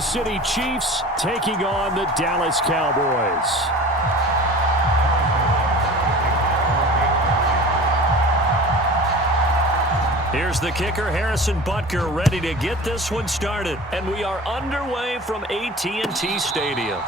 City Chiefs taking on the Dallas Cowboys. Here's the kicker, Harrison Butker, ready to get this one started. And we are underway from AT&T Stadium.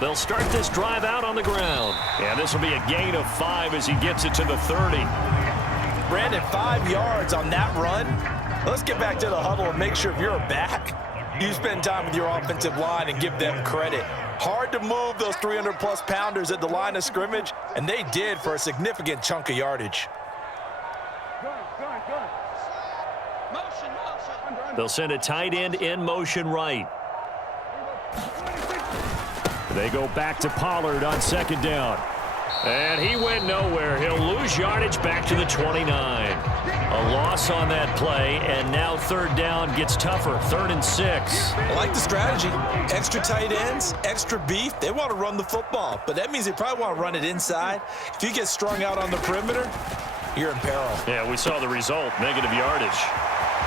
They'll start this drive out on the ground. And this will be a gain of 5 as he gets it to the 30. Brandon, 5 yards on that run. Let's get back to the huddle and make sure if you're a back, you spend time with your offensive line and give them credit. Hard to move those 300-plus pounders at the line of scrimmage, and they did for a significant chunk of yardage. They'll send a tight end in motion right. They go back to Pollard on second down. And he went nowhere. He'll lose yardage back to the 29. A loss on that play, and now third down gets tougher. 3rd and 6. I like the strategy. Extra tight ends, extra beef. They want to run the football, but that means they probably want to run it inside. If you get strung out on the perimeter, you're in peril. Yeah, we saw the result, negative yardage.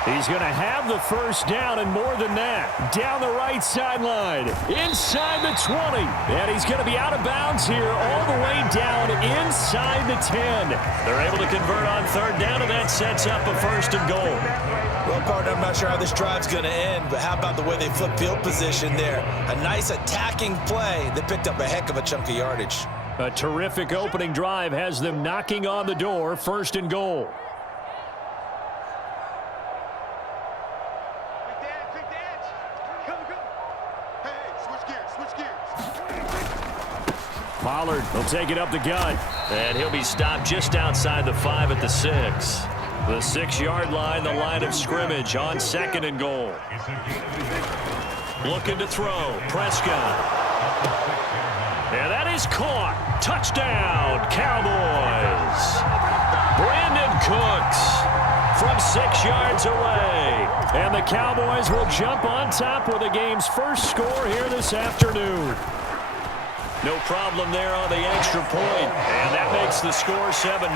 He's going to have the first down and more than that. Down the right sideline, inside the 20. And he's going to be out of bounds here all the way down inside the 10. They're able to convert on third down, and that sets up a 1st and goal. Well, partner, I'm not sure how this drive's going to end, but how about the way they flip field position there? A nice attacking play that picked up a heck of a chunk of yardage. A terrific opening drive has them knocking on the door, 1st and goal. Pollard will take it up the gut. And he'll be stopped just outside the 5 at the 6. The 6-yard line, the line of scrimmage on 2nd and goal. Looking to throw. Prescott. And that is caught. Touchdown, Cowboys. Brandon Cooks from 6 yards away. And the Cowboys will jump on top with the game's first score here this afternoon. No problem there on the extra point. And that makes the score 7-0.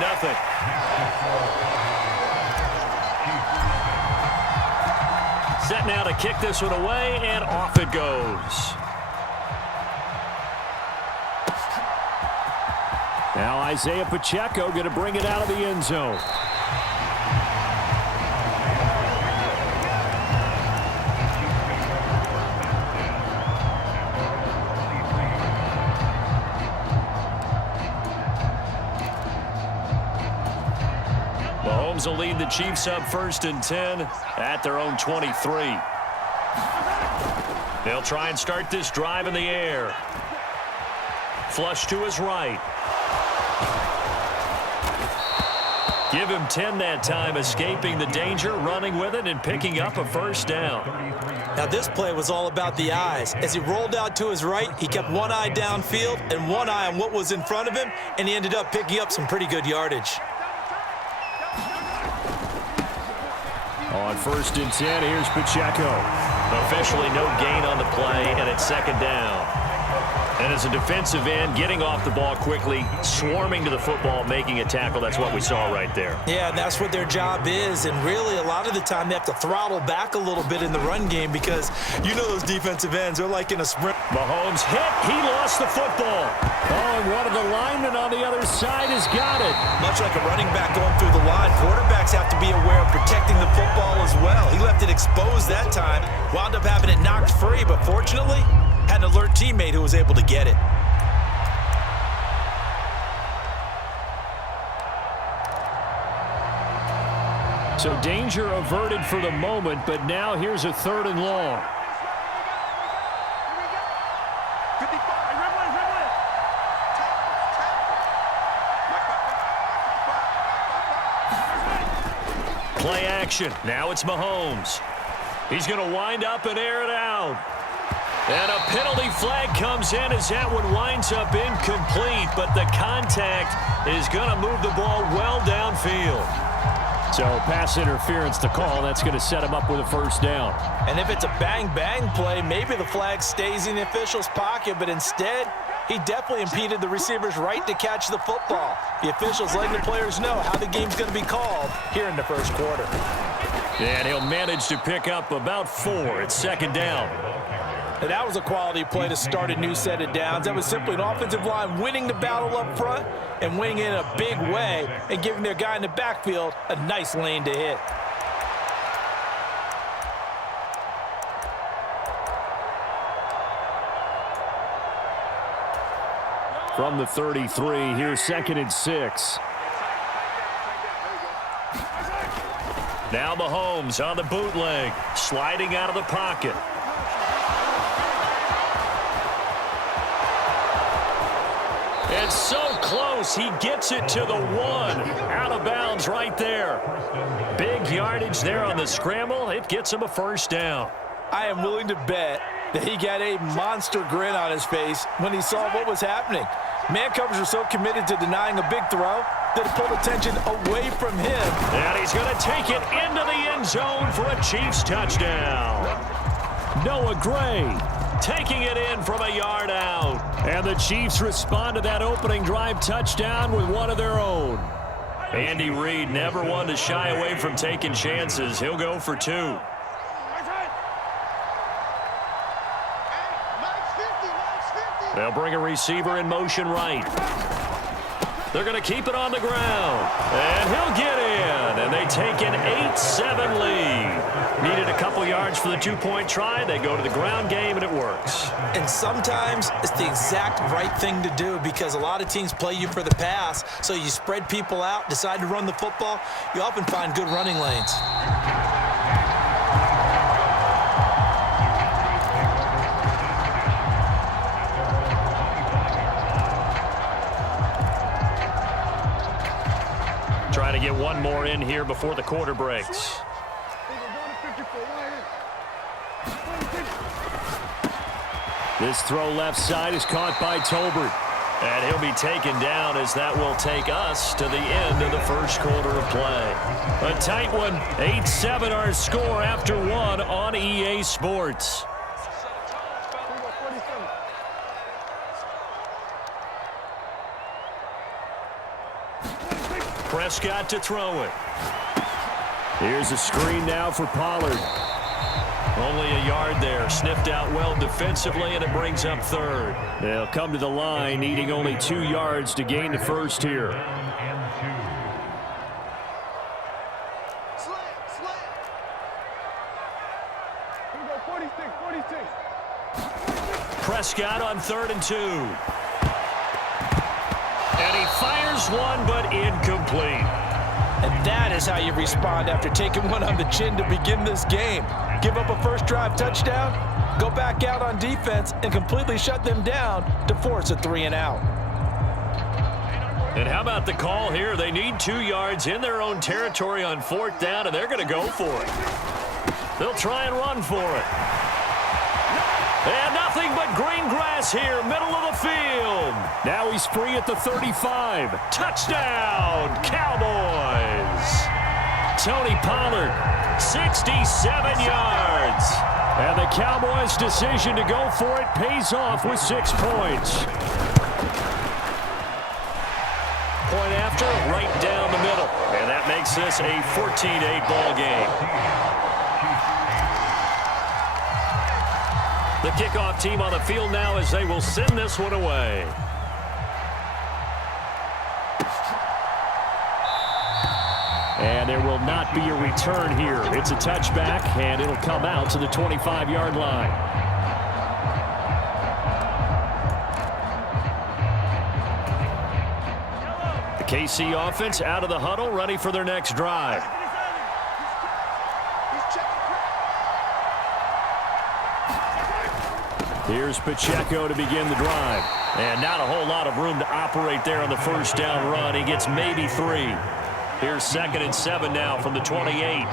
Set now to kick this one away, and off it goes. Now Isaiah Pacheco going to bring it out of the end zone. Mahomes will lead the Chiefs up 1st and 10 at their own 23. They'll try and start this drive in the air. Flush to his right. Give him 10 that time, escaping the danger, running with it, and picking up a 1st down. Now this play was all about the eyes. As he rolled out to his right, he kept one eye downfield and one eye on what was in front of him, and he ended up picking up some pretty good yardage. On 1st and 10, here's Pacheco. Officially no gain on the play, and it's 2nd down. And as a defensive end, getting off the ball quickly, swarming to the football, making a tackle, that's what we saw right there. Yeah, and that's what their job is, and really a lot of the time they have to throttle back a little bit in the run game because you know those defensive ends, they're like in a sprint. Mahomes hit, he lost the football. Oh, and one of the linemen on the other side has got it. Much like a running back going through the line, quarterbacks have to be aware of protecting the football as well. He left it exposed that time, wound up having it knocked free, but fortunately, had an alert teammate who was able to get it. So danger averted for the moment, but now here's a 3rd and long. Play action. Now it's Mahomes. He's going to wind up and air it out. And a penalty flag comes in as that one winds up incomplete, but the contact is going to move the ball well downfield. So pass interference to call. That's going to set him up with a first down. And if it's a bang-bang play, maybe the flag stays in the official's pocket, but instead, he definitely impeded the receiver's right to catch the football. The officials letting the players know how the game's going to be called here in the first quarter. And he'll manage to pick up about 4 at second down. And that was a quality play to start a new set of downs. That was simply an offensive line winning the battle up front and winning in a big way and giving their guy in the backfield a nice lane to hit. From the 33, here's 2nd and 6. Now Mahomes on the bootleg, sliding out of the pocket. And so close, he gets it to the 1. Out of bounds right there. Big yardage there on the scramble. It gets him a first down. I am willing to bet that he got a monster grin on his face when he saw what was happening. Man covers are so committed to denying a big throw that it pulled attention away from him. And he's going to take it into the end zone for a Chiefs touchdown. Noah Gray taking it in from a yard out. And the Chiefs respond to that opening drive touchdown with one of their own. Andy Reid never one to shy away from taking chances. He'll go for 2. They'll bring a receiver in motion right. They're going to keep it on the ground. And he'll get in. And they take an 8-7 lead. Needed a couple yards for the 2-point try. They go to the ground game, and it works. And sometimes it's the exact right thing to do because a lot of teams play you for the pass. So you spread people out, decide to run the football. You often find good running lanes. Trying to get one more in here before the quarter breaks. This throw left side is caught by Tolbert. And he'll be taken down as that will take us to the end of the first quarter of play. A tight one, 8-7 our score after 1 on EA Sports. Prescott to throw it. Here's a screen now for Pollard. Only a yard there. Sniffed out well defensively, and it brings up 3rd. They'll come to the line, needing only 2 yards to gain the first here. Prescott on 3rd and 2. And he fires one, but incomplete. And that is how you respond after taking one on the chin to begin this game. Give up a first drive touchdown, go back out on defense, and completely shut them down to force a 3-and-out. And how about the call here? They need 2 yards in their own territory on 4th down, and they're going to go for it. They'll try and run for it. And nothing but green grass here, middle of the field. Now he's free at the 35. Touchdown, Cowboys. Tony Pollard, 67 yards. And the Cowboys' decision to go for it pays off with 6 points. Point after, right down the middle. And that makes this a 14-8 ball game. The kickoff team on the field now as they will send this one away. And there will not be a return here. It's a touchback, and it'll come out to the 25-yard line. The KC offense out of the huddle, ready for their next drive. Here's Pacheco to begin the drive. And not a whole lot of room to operate there on the first down run. He gets maybe 3. Here's 2nd and 7 now from the 28.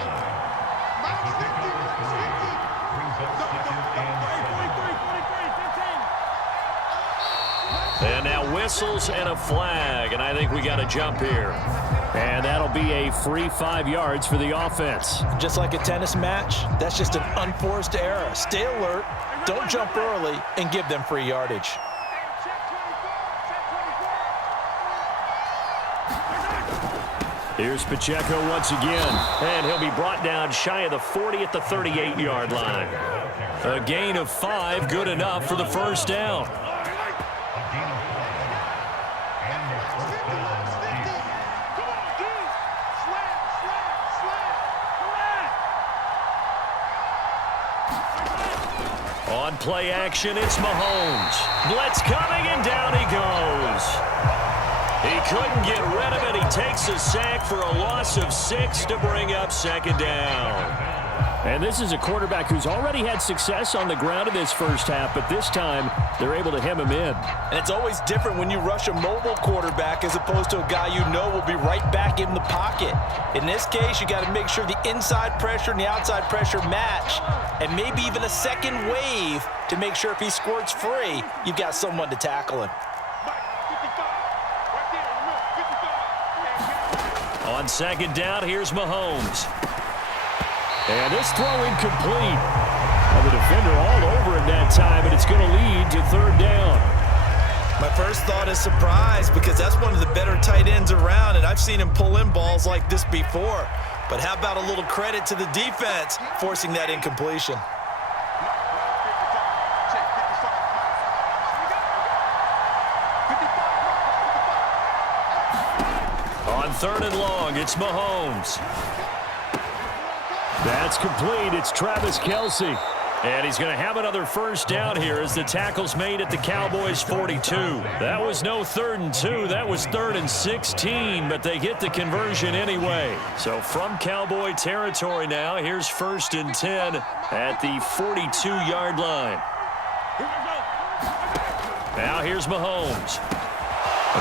And now whistles and a flag, and I think we got a jump here. And that'll be a free 5 yards for the offense. Just like a tennis match, that's just an unforced error. Stay alert, don't jump early, and give them free yardage. Here's Pacheco once again. And he'll be brought down shy of the 40 at the 38-yard line. A gain of 5, good enough for the first down. On play action, it's Mahomes. Blitz coming, and down he goes. He couldn't get rid of it. He takes a sack for a loss of 6 to bring up 2nd down. And this is a quarterback who's already had success on the ground in this first half, but this time they're able to hem him in. And it's always different when you rush a mobile quarterback as opposed to a guy you know will be right back in the pocket. In this case, you got to make sure the inside pressure and the outside pressure match, and maybe even a second wave to make sure if he squirts free, you've got someone to tackle him. On 2nd down, here's Mahomes. And this throw incomplete. And the defender all over him that time, and it's going to lead to 3rd down. My first thought is surprise, because that's one of the better tight ends around, and I've seen him pull in balls like this before. But how about a little credit to the defense forcing that incompletion? On 3rd and long, it's Mahomes. That's complete. It's Travis Kelce. And he's going to have another first down here as the tackle's made at the Cowboys' 42. That was no 3rd and 2. That was 3rd and 16, but they get the conversion anyway. So from Cowboy territory now, here's 1st and 10 at the 42-yard line. Now here's Mahomes.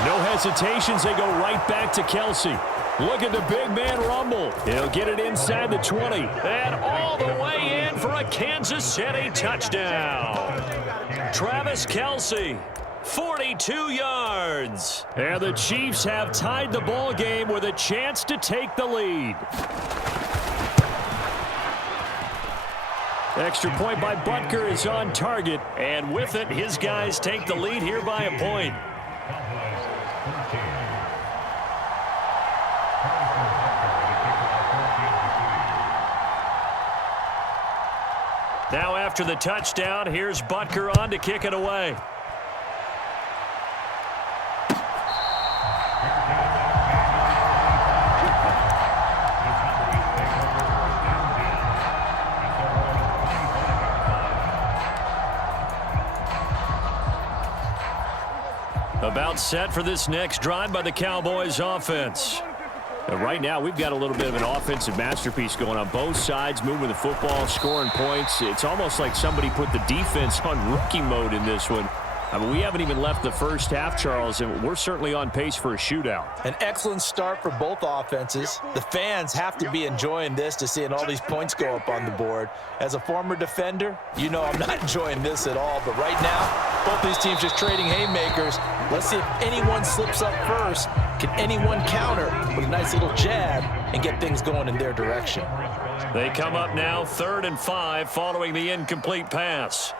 No hesitations. They go right back to Kelce. Look at the big man rumble. He'll get it inside the 20. And all the way in for a Kansas City touchdown. Travis Kelce, 42 yards. And the Chiefs have tied the ball game with a chance to take the lead. Extra point by Butker is on target. And with it, his guys take the lead here by a point. Now after the touchdown, here's Butker on to kick it away. About set for this next drive by the Cowboys offense. Right now, we've got a little bit of an offensive masterpiece going on both sides, moving the football, scoring points. It's almost like somebody put the defense on rookie mode in this one. I mean, we haven't even left the first half, Charles, and we're certainly on pace for a shootout. An excellent start for both offenses. The fans have to be enjoying this to seeing all these points go up on the board. As a former defender, you know I'm not enjoying this at all. But right now, both these teams just trading haymakers. Let's see if anyone slips up first. Can anyone counter with a nice little jab and get things going in their direction? They come up now 3rd and 5 following the incomplete pass.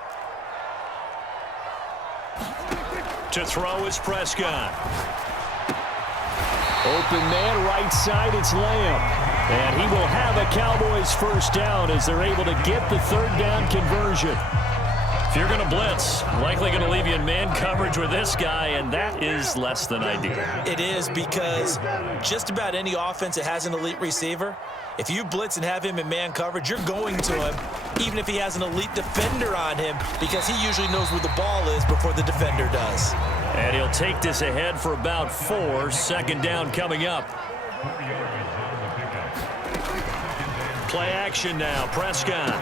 To throw is Prescott. Open man right side, it's Lamb. And he will have a Cowboys first down as they're able to get the 3rd down conversion. If you're going to blitz, likely going to leave you in man coverage with this guy, and that is less than ideal. It is, because just about any offense that has an elite receiver, if you blitz and have him in man coverage, you're going to him, even if he has an elite defender on him, because he usually knows where the ball is before the defender does. And he'll take this ahead for about 4. 2nd down coming up. Play action now. Prescott.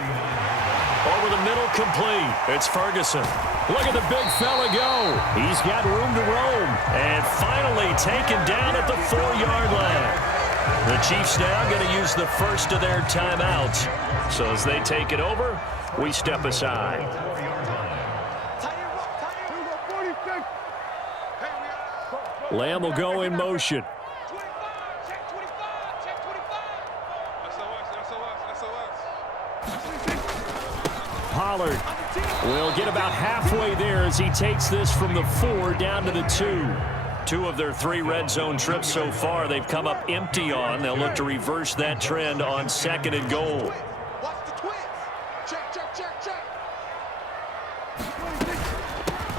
Over the middle, complete. It's Ferguson. Look at the big fella go. He's got room to roam. And finally taken down at the 4-yard line. The Chiefs now going to use the first of their timeouts. So as they take it over, we step aside. Lamb will go in motion. Pollard will get about halfway there as he takes this from the 4 down to the 2. 2 of their 3 red zone trips so far they've come up empty on. They'll look to reverse that trend on 2nd and goal.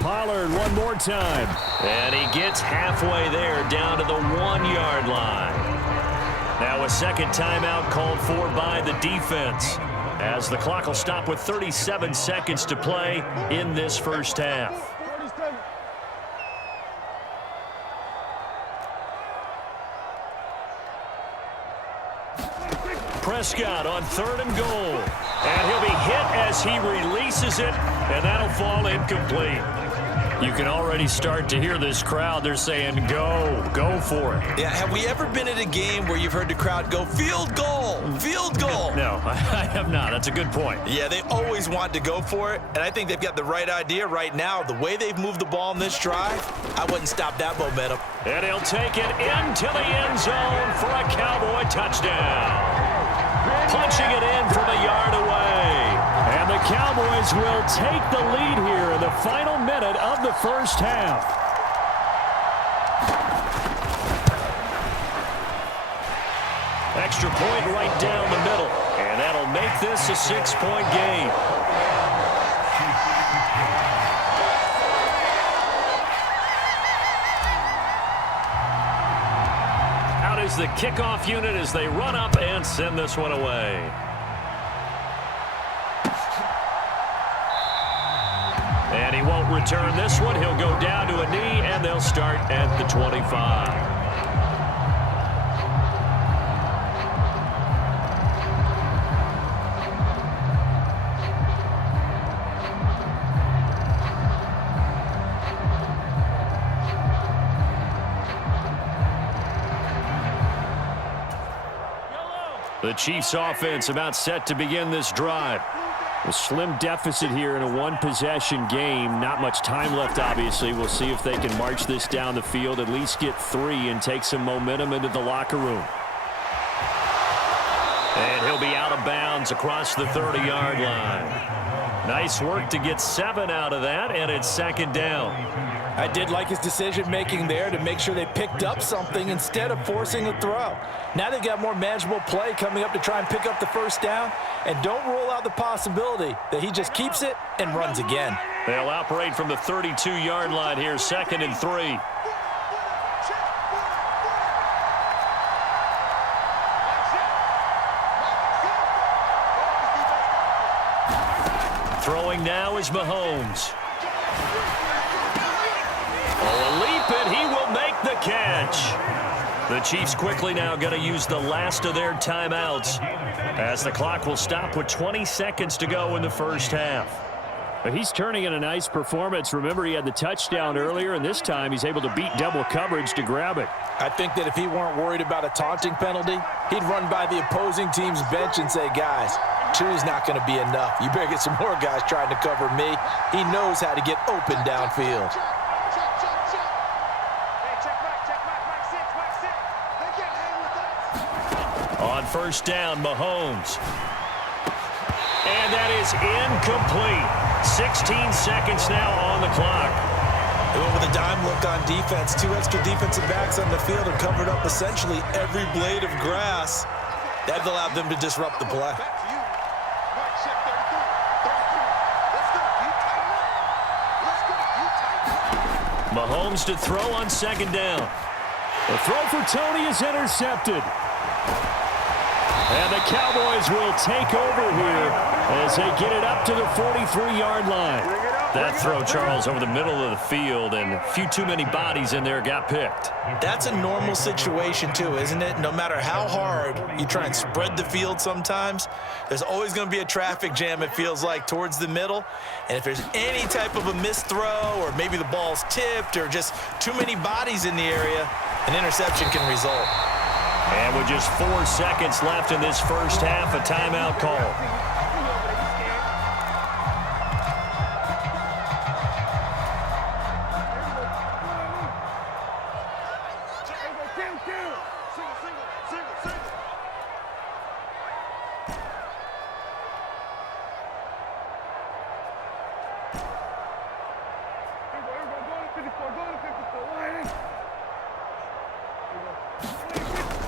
Pollard one more time. And he gets halfway there down to the 1-yard line. Now a second timeout called for by the defense, as the clock will stop with 37 seconds to play in this first half. Prescott on 3rd and goal. And he'll be hit as he releases it, and that'll fall incomplete. You can already start to hear this crowd. They're saying, go for it. Yeah, have we ever been at a game where you've heard the crowd go, field goal, field goal? No, I have not. That's a good point. Yeah, they always want to go for it, and I think they've got the right idea right now. The way they've moved the ball in this drive, I wouldn't stop that momentum. And he'll take it into the end zone for a Cowboy touchdown. Punching it in from a yard away. And the Cowboys will take the lead here in the final minute of the first half. Extra point right down the middle. And that'll make this a 6-point game. Out is the kickoff unit as they run up and send this one away. And he won't return this one. He'll go down to a knee, and they'll start at the 25. The Chiefs offense about set to begin this drive. A slim deficit here in a one-possession game. Not much time left, obviously. We'll see if they can march this down the field, at least get 3, and take some momentum into the locker room. And he'll be out of bounds across the 30-yard line. Nice work to get 7 out of that, and it's 2nd down. I did like his decision-making there to make sure they picked up something instead of forcing a throw. Now they've got more manageable play coming up to try and pick up the first down, and don't rule out the possibility that he just keeps it and runs again. They'll operate from the 32-yard line here, 2nd and 3. Throwing now is Mahomes. Oh, a leap, and he will make the catch. The Chiefs quickly now going to use the last of their timeouts, as the clock will stop with 20 seconds to go in the first half. But he's turning in a nice performance. Remember, he had the touchdown earlier, and this time he's able to beat double coverage to grab it. I think that if he weren't worried about a taunting penalty, he'd run by the opposing team's bench and say, guys, 2 is not going to be enough. You better get some more guys trying to cover me. He knows how to get open downfield. On first down, Mahomes. And that is incomplete. 16 seconds now on the clock. They went with a dime look on defense. 2 extra defensive backs on the field and covered up essentially every blade of grass. That allowed them to disrupt the play. Mahomes to throw on 2nd down. The throw for Tony is intercepted. And the Cowboys will take over here as they get it up to the 43-yard line. That throw, Charles, over the middle of the field, and a few too many bodies in there got picked. That's a normal situation, too, isn't it? No matter how hard you try and spread the field sometimes, there's always going to be a traffic jam, it feels like, towards the middle. And if there's any type of a missed throw, or maybe the ball's tipped, or just too many bodies in the area, an interception can result. And with just 4 seconds left in this first half, a timeout call.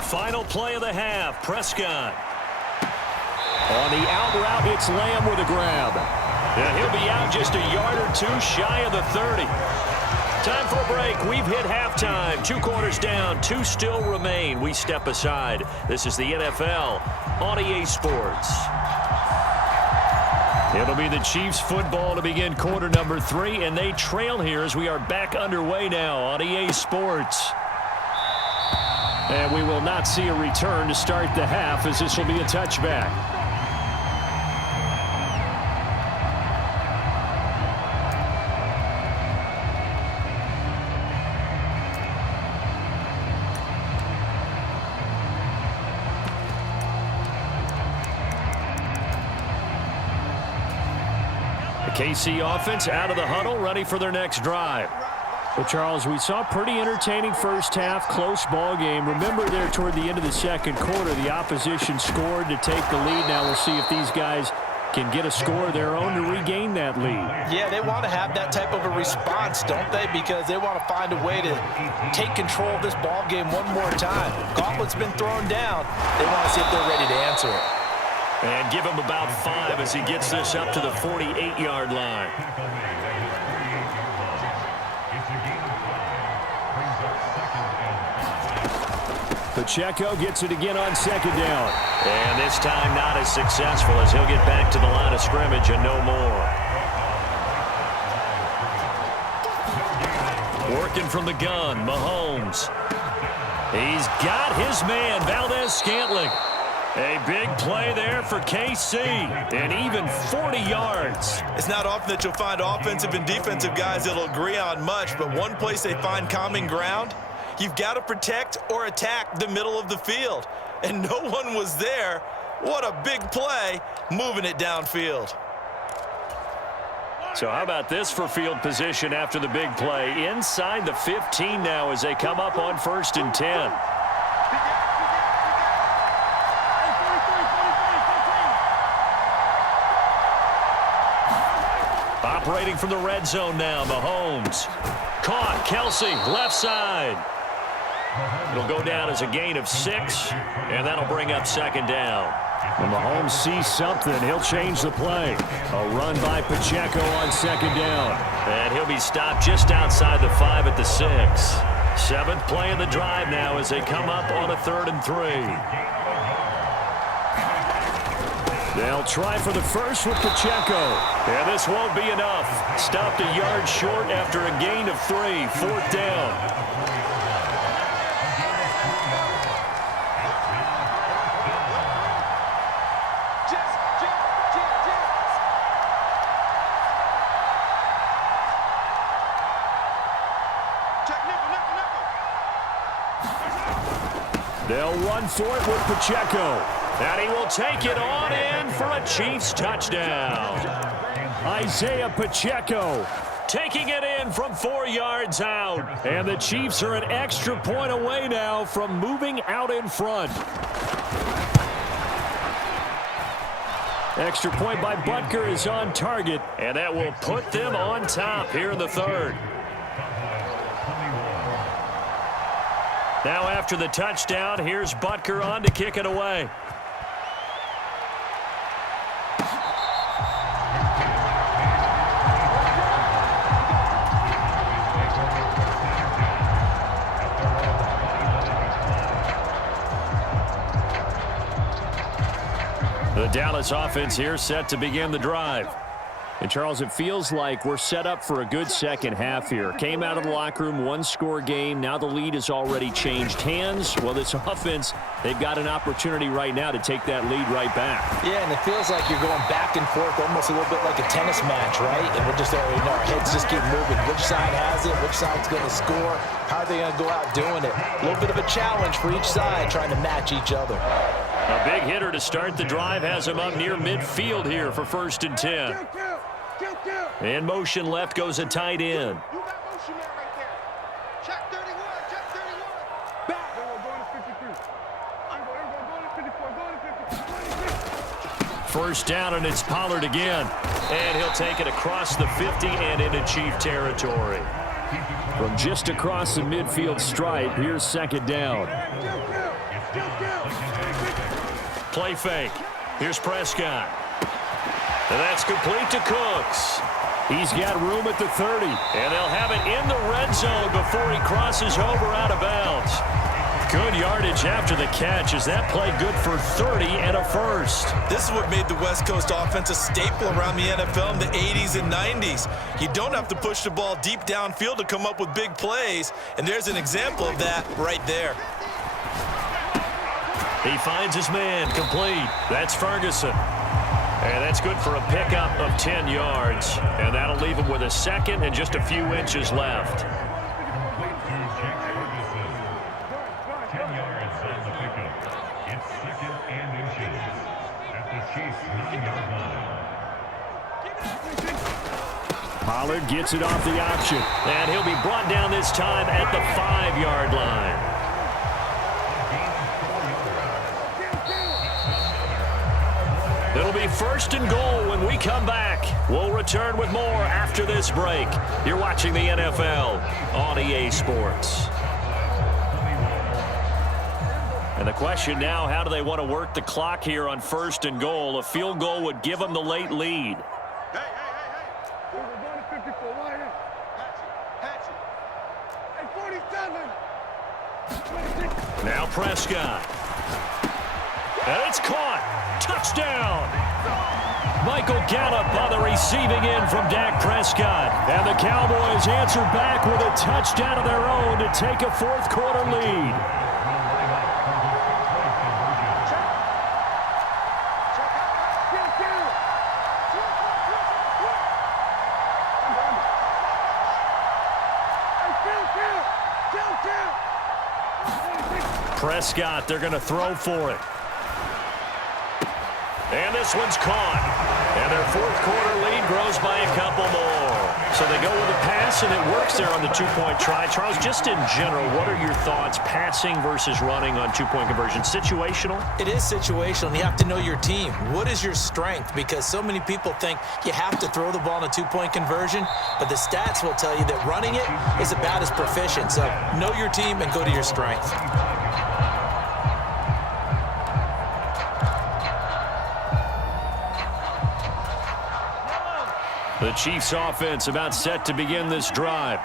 Final play of the half, Prescott. On the out route, it's Lamb with a grab. And he'll be out just a yard or two shy of the 30. Time for a break. We've hit halftime. 2 quarters down, 2 still remain. We step aside. This is the NFL on EA Sports. It'll be the Chiefs football to begin quarter number 3, and they trail here as we are back underway now on EA Sports. And we will not see a return to start the half, as this will be a touchback. The KC offense out of the huddle, ready for their next drive. Well, Charles, we saw a pretty entertaining first half, close ball game. Remember there toward the end of the second quarter, the opposition scored to take the lead. Now we'll see if these guys can get a score of their own to regain that lead. Yeah, they want to have that type of a response, don't they? Because they want to find a way to take control of this ball game one more time. Gauntlet's been thrown down. They want to see if they're ready to answer it. And give him about 5 as he gets this up to the 48-yard line. Pacheco gets it again on second down. And this time not as successful as he'll get back to the line of scrimmage and no more. Working from the gun, Mahomes. He's got his man, Valdez-Scantling. A big play there for KC, and even 40 yards. It's not often that you'll find offensive and defensive guys that'll agree on much, but one place they find common ground, you've got to protect or attack the middle of the field. And no one was there. What a big play, moving it downfield. So how about this for field position after the big play? Inside the 15 now as they come up on 1st and 10. Operating from the red zone now, Mahomes. Caught, Kelsey, left side. It'll go down as a gain of 6, and that'll bring up 2nd down. When Mahomes sees something, he'll change the play. A run by Pacheco on 2nd down. And he'll be stopped just outside the 5 at the 6. 7th play of the drive now as they come up on a 3rd and 3. They'll try for the first with Pacheco. And this won't be enough. Stopped a yard short after a gain of 3. 4th down. They'll run for it with Pacheco. And he will take it on in for a Chiefs touchdown. Isaiah Pacheco taking it in from 4 yards out. And the Chiefs are an extra point away now from moving out in front. Extra point by Butker is on target. And that will put them on top here in the 3rd. Now after the touchdown, here's Butker on to kick it away. The Dallas offense here set to begin the drive. And, Charles, it feels like we're set up for a good second half here. Came out of the locker room, one-score game. Now the lead has already changed hands. Well, this offense, they've got an opportunity right now to take that lead right back. Yeah, and it feels like you're going back and forth almost a little bit like a tennis match, right? And we're just there, our heads just keep moving. Which side has it? Which side's going to score? How are they going to go out doing it? A little bit of a challenge for each side trying to match each other. A big hitter to start the drive has him up near midfield here for 1st and 10. In motion left goes a tight end. First down, and it's Pollard again. And he'll take it across the 50 and into Chief territory. From just across the midfield stripe, here's 2nd down. Play fake. Here's Prescott. And that's complete to Cooks. He's got room at the 30. And they'll have it in the red zone before he crosses over out of bounds. Good yardage after the catch. Is that play good for 30 and a first? This is what made the West Coast offense a staple around the NFL in the 80s and 90s. You don't have to push the ball deep downfield to come up with big plays, and there's an example of that right there. He finds his man complete. That's Ferguson. And that's good for a pickup of 10 yards. And that'll leave him with a second and just a few inches left. 10 yards on the pickup. It's 2nd and inches at the Chiefs' 9-yard line. Pollard gets it off the option. And he'll be brought down this time at the 5-yard line. It'll be 1st and goal when we come back. We'll return with more after this break. You're watching the NFL on EA Sports. And the question now, how do they want to work the clock here on 1st and goal? A field goal would give them the late lead. Now Prescott. And it's caught. Touchdown. Michael Gallup on the receiving end from Dak Prescott. And the Cowboys answer back with a touchdown of their own to take a 4th quarter lead. Prescott, they're going to throw for it. And this one's caught. And their 4th quarter lead grows by a couple more. So they go with a pass, and it works there on the 2-point try. Charles, just in general, what are your thoughts passing versus running on 2-point conversion? Situational? It is situational, and you have to know your team. What is your strength? Because so many people think you have to throw the ball in a 2-point conversion, but the stats will tell you that running it is about as proficient. So know your team and go to your strength. The Chiefs offense about set to begin this drive.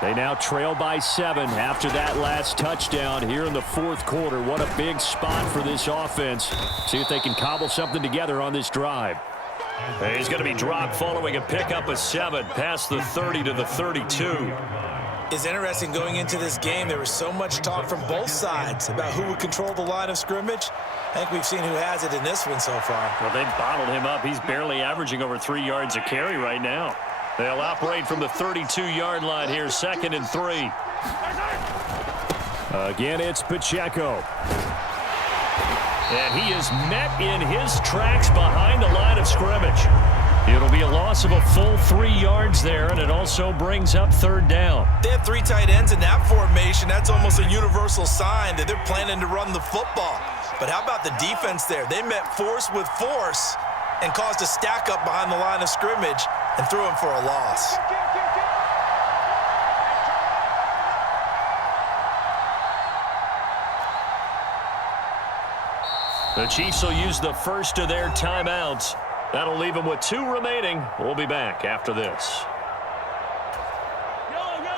They now trail by 7 after that last touchdown here in the 4th quarter. What a big spot for this offense. See if they can cobble something together on this drive. He's going to be dropped following a pickup of 7 past the 30 to the 32. It's interesting going into this game. There was so much talk from both sides about who would control the line of scrimmage. I think we've seen who has it in this one so far. Well, they've bottled him up. He's barely averaging over 3 yards a carry right now. They'll operate from the 32-yard line here, 2nd and 3. Again, it's Pacheco. And he is met in his tracks behind the line of scrimmage. It'll be a loss of a full 3 yards there, and it also brings up 3rd down. They have 3 tight ends in that formation. That's almost a universal sign that they're planning to run the football. But how about the defense there? They met force with force and caused a stack up behind the line of scrimmage and threw him for a loss. The Chiefs will use the first of their timeouts. That'll leave them with 2 remaining. We'll be back after this.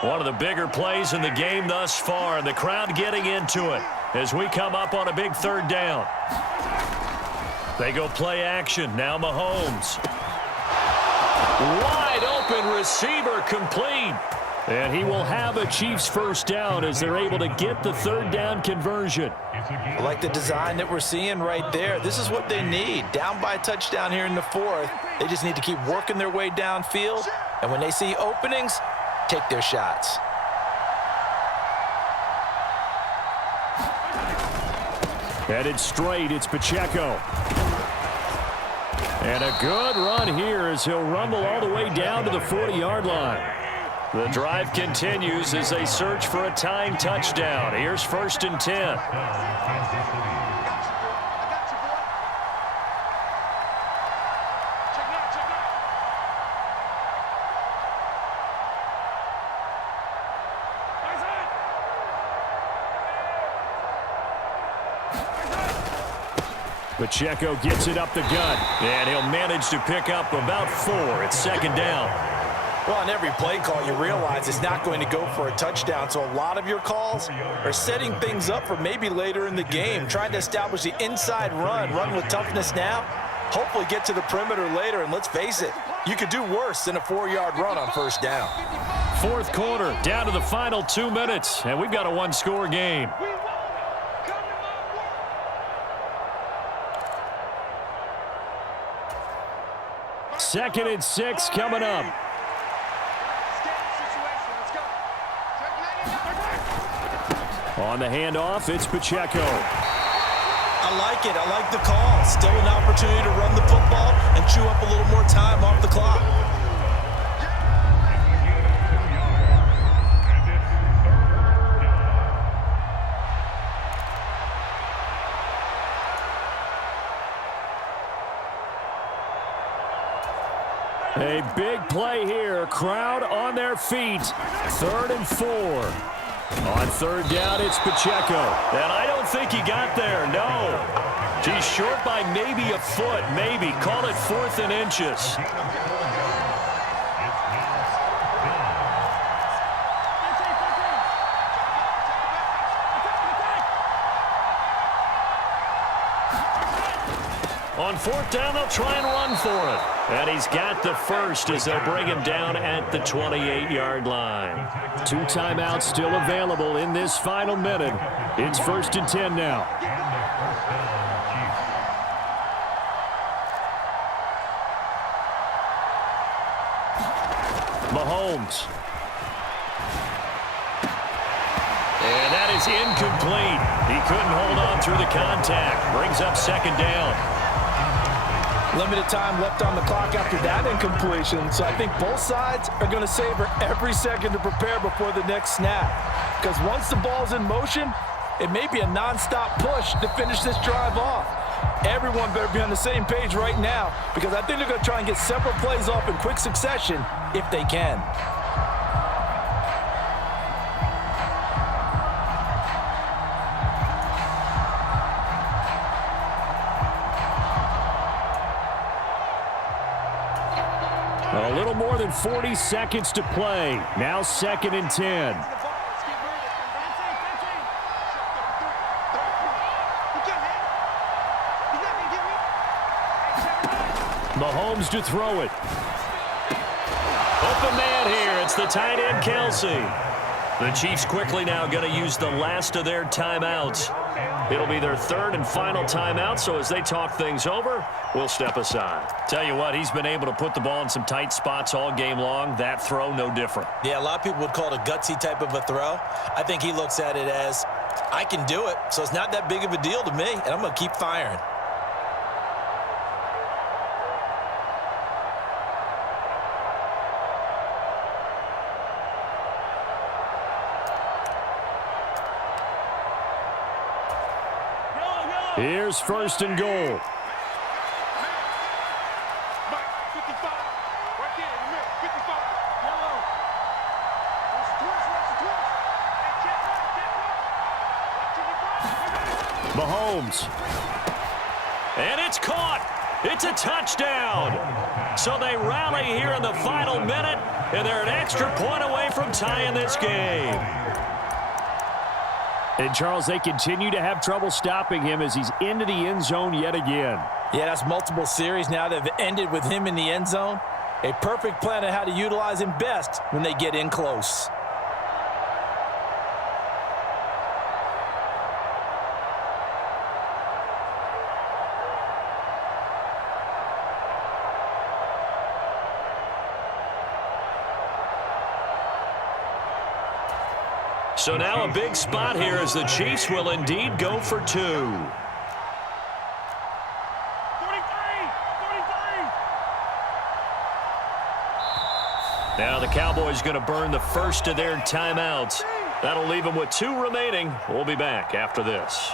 One of the bigger plays in the game thus far, and the crowd getting into it as we come up on a big 3rd down. They go play action. Now Mahomes. Wide open receiver complete. And he will have a Chiefs first down as they're able to get the third down conversion. I like the design that we're seeing right there. This is what they need. Down by a touchdown here in the fourth. They just need to keep working their way downfield. And when they see openings, take their shots. Headed straight, it's Pacheco. And a good run here as he'll rumble all the way down to the 40-yard line. The drive continues as they search for a tying touchdown. Here's 1st and 10. Pacheco gets it up the gut. And he'll manage to pick up about 4. It's 2nd down. Well, on every play call, you realize it's not going to go for a touchdown. So a lot of your calls are setting things up for maybe later in the game, trying to establish the inside run with toughness now, hopefully get to the perimeter later. And let's face it, you could do worse than a 4-yard run on 1st down. 4th quarter, down to the final 2 minutes, and we've got a 1-score game. Second and 6 coming up. On the handoff, it's Pacheco. I like it. I like the call. Still an opportunity to run the football and chew up a little more time off the clock. A big play here. Crowd on their feet. 3rd and 4. On 3rd down, it's Pacheco. And I don't think he got there, no. He's short by maybe a foot, maybe. Call it 4th and inches. On 4th down, they'll try and run for it. And he's got the first as they'll bring him down at the 28-yard line. 2 timeouts still available in this final minute. It's 1st and 10 now. Mahomes. And that is incomplete. He couldn't hold on through the contact. Brings up 2nd down. Limited time left on the clock after that incompletion, so I think both sides are going to savor every second to prepare before the next snap. Because once the ball's in motion, it may be a nonstop push to finish this drive off. Everyone better be on the same page right now, because I think they're going to try and get several plays off in quick succession if they can. A little more than 40 seconds to play. Now 2nd and 10. Mahomes to throw it. Open man here. It's the tight end, Kelsey. The Chiefs quickly now going to use the last of their timeouts. It'll be their 3rd and final timeout, so as they talk things over, we'll step aside. Tell you what, he's been able to put the ball in some tight spots all game long. That throw, no different. Yeah, a lot of people would call it a gutsy type of a throw. I think he looks at it as, I can do it, so it's not that big of a deal to me, and I'm going to keep firing. Here's 1st and goal. Mahomes. And it's caught. It's a touchdown. So they rally here in the final minute, and they're an extra point away from tying this game. And, Charles, they continue to have trouble stopping him as he's into the end zone yet again. Yeah, that's multiple series now that have ended with him in the end zone. A perfect plan on how to utilize him best when they get in close. So now a big spot here as the Chiefs will indeed go for 2. Now the Cowboys going to burn the first of their timeouts. That'll leave them with 2 remaining. We'll be back after this.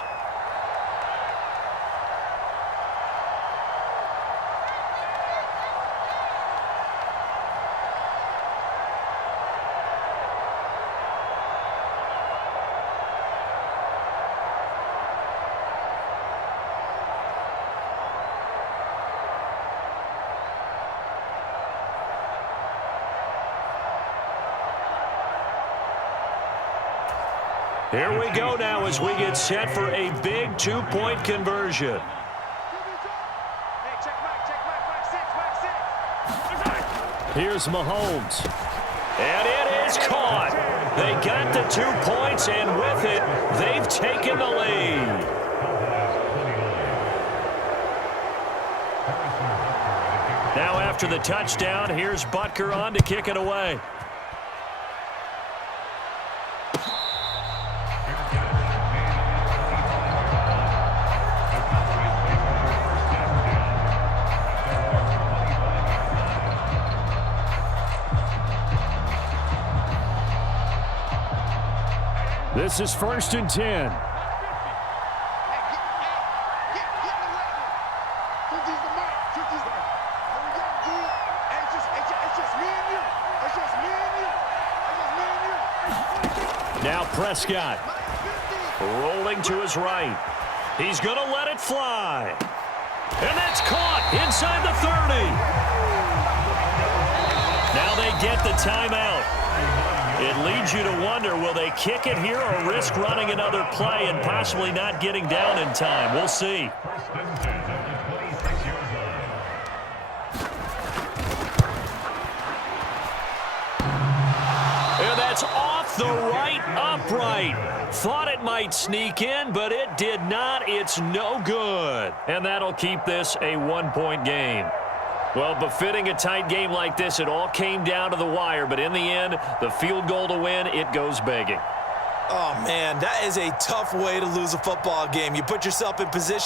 Here we go now as we get set for a big 2-point conversion. Here's Mahomes. And it is caught. They got the 2 points, and with it, they've taken the lead. Now after the touchdown, here's Butker on to kick it away. This is 1st and 10. Now Prescott rolling to his right. He's going to let it fly. And that's caught inside the 30. Now they get the timeout. It leads you to wonder, will they kick it here or risk running another play and possibly not getting down in time? We'll see. And that's off the right upright. Thought it might sneak in, but it did not. It's no good. And that'll keep this a 1-point game. Well, befitting a tight game like this, it all came down to the wire. But in the end, the field goal to win, it goes begging. Oh, man, that is a tough way to lose a football game. You put yourself in position